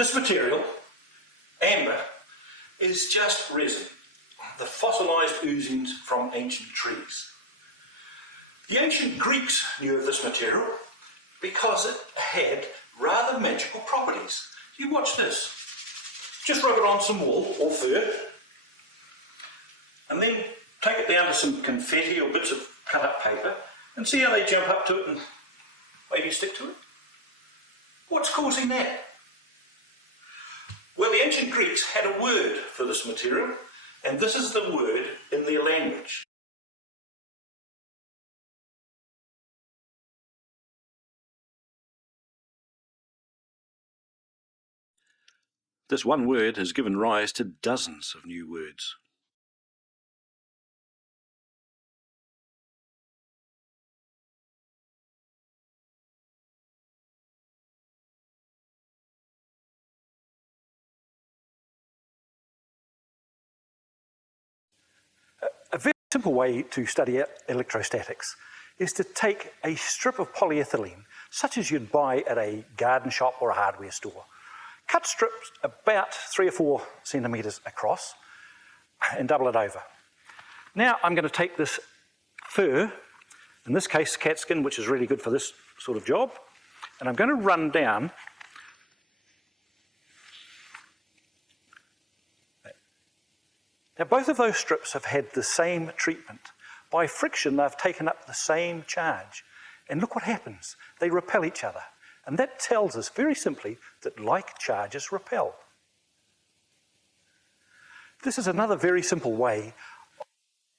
This material, amber, is just resin, the fossilised oozings from ancient trees. The ancient Greeks knew of this material because it had rather magical properties. You watch this. Just rub it on some wool or fur, and then take it down to some confetti or bits of cut up paper and see how they jump up to it and maybe stick to it. What's causing that? Well, the ancient Greeks had a word for this material, and this is the word in their language. This one word has given rise to dozens of new words. A very simple way to study electrostatics is to take a strip of polyethylene, such as you'd buy at a garden shop or a hardware store. Cut strips about 3 or 4 centimetres across and double it over. Now I'm going to take this fur, in this case cat skin, which is really good for this sort of job, and I'm going to run down Now, both of those strips have had the same treatment. By friction, they've taken up the same charge. And look what happens. They repel each other. And that tells us very simply that like charges repel. This is another very simple way of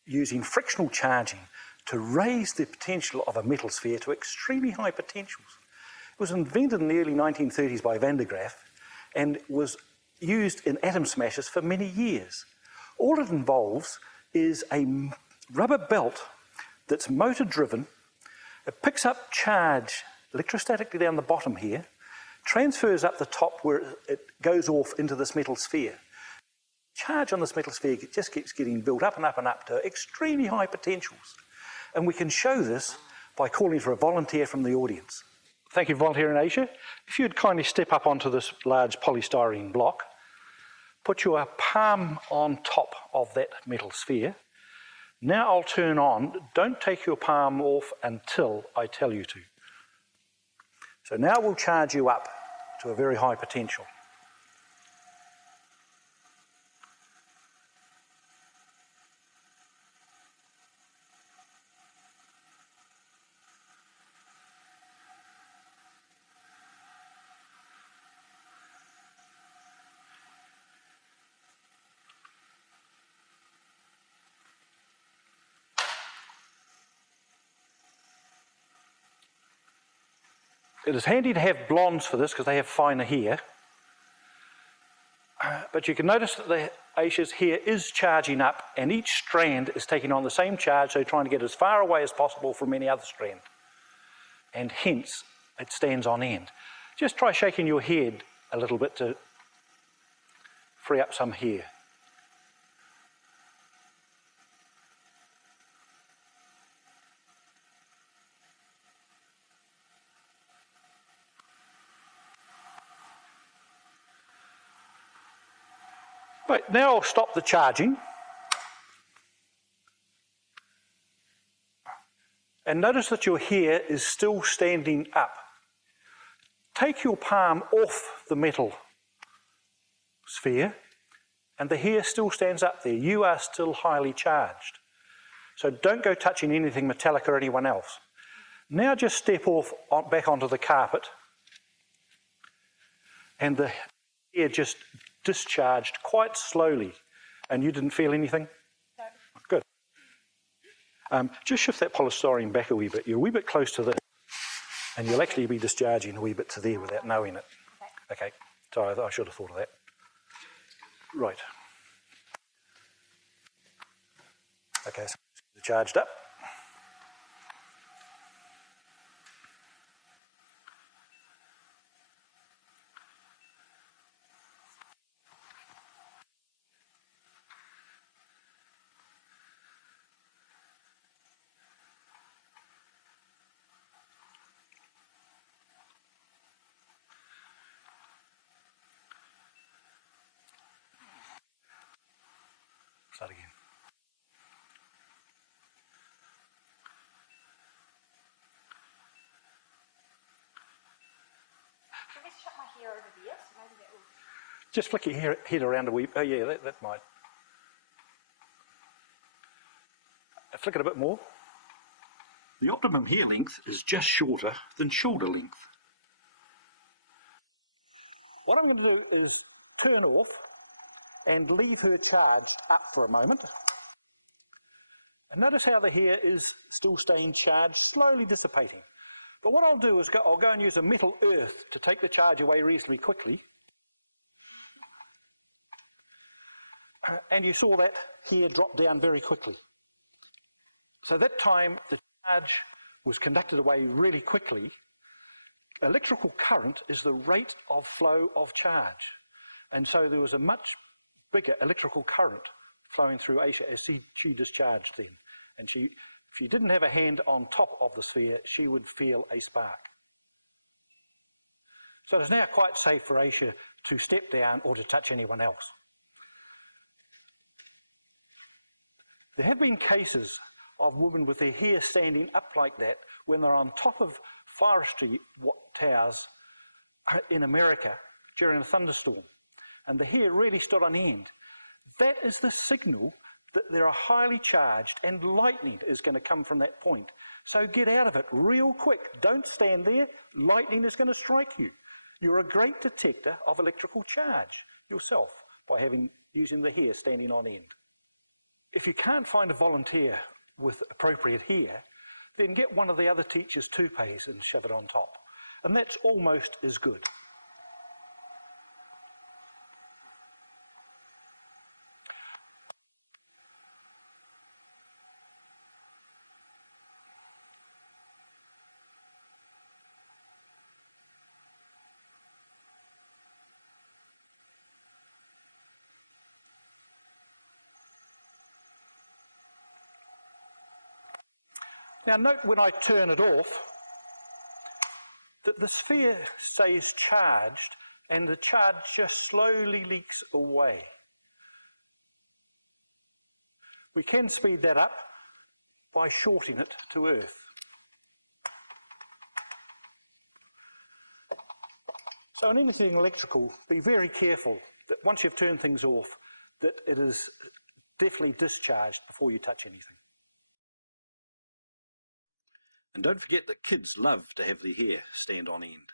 using frictional charging to raise the potential of a metal sphere to extremely high potentials. It was invented in the early 1930s by Graaf and was used in atom smashes for many years. All it involves is a rubber belt that's motor driven. It picks up charge electrostatically down the bottom here, transfers up the top where it goes off into this metal sphere. Charge on this metal sphere just keeps getting built up and up and up to extremely high potentials. And we can show this by calling for a volunteer from the audience. Thank you, volunteer in Asia. If you'd kindly step up onto this large polystyrene block, put your palm on top of that metal sphere. Now I'll turn on. Don't take your palm off until I tell you to. So now we'll charge you up to a very high potential. It is handy to have blondes for this because they have finer hair. But you can notice that the Aisha's hair is charging up and each strand is taking on the same charge, so trying to get as far away as possible from any other strand. And hence, it stands on end. Just try shaking your head a little bit to free up some hair. Right, now I'll stop the charging. And notice that your hair is still standing up. Take your palm off the metal sphere and the hair still stands up there. You are still highly charged. So don't go touching anything metallic or anyone else. Now just step off back onto the carpet and the hair just discharged quite slowly. And you didn't feel anything? No. Good. Just shift that polystyrene back a wee bit. You're a wee bit close to this, and you'll actually be discharging a wee bit to there without knowing it. Okay. Sorry, I should have thought of that. Right. Okay, so it's charged up. Start again. Should we shut my hair over there? So maybe that will... Just flick your head around a wee. Oh yeah, that might. Flick it a bit more. The optimum hair length is just shorter than shoulder length. What I'm going to do is turn off and leave her charged up for a moment. And notice how the hair is still staying charged, slowly dissipating. But what I'll do is I'll go and use a metal earth to take the charge away reasonably quickly. And you saw that hair drop down very quickly. So that time the charge was conducted away really quickly. Electrical current is the rate of flow of charge. And so there was a much bigger electrical current flowing through Aisha as she discharged then. And if she didn't have a hand on top of the sphere, she would feel a spark. So it is now quite safe for Aisha to step down or to touch anyone else. There have been cases of women with their hair standing up like that when they're on top of forestry towers in America during a thunderstorm, and the hair really stood on end. That is the signal that they are highly charged and lightning is going to come from that point. So get out of it real quick. Don't stand there. Lightning is going to strike you. You're a great detector of electrical charge yourself by using the hair standing on end. If you can't find a volunteer with appropriate hair, then get one of the other teachers' toupees and shove it on top. And that's almost as good. Now note when I turn it off that the sphere stays charged and the charge just slowly leaks away. We can speed that up by shorting it to Earth. So in anything electrical, be very careful that once you've turned things off, that it is definitely discharged before you touch anything. And don't forget that kids love to have their hair stand on end.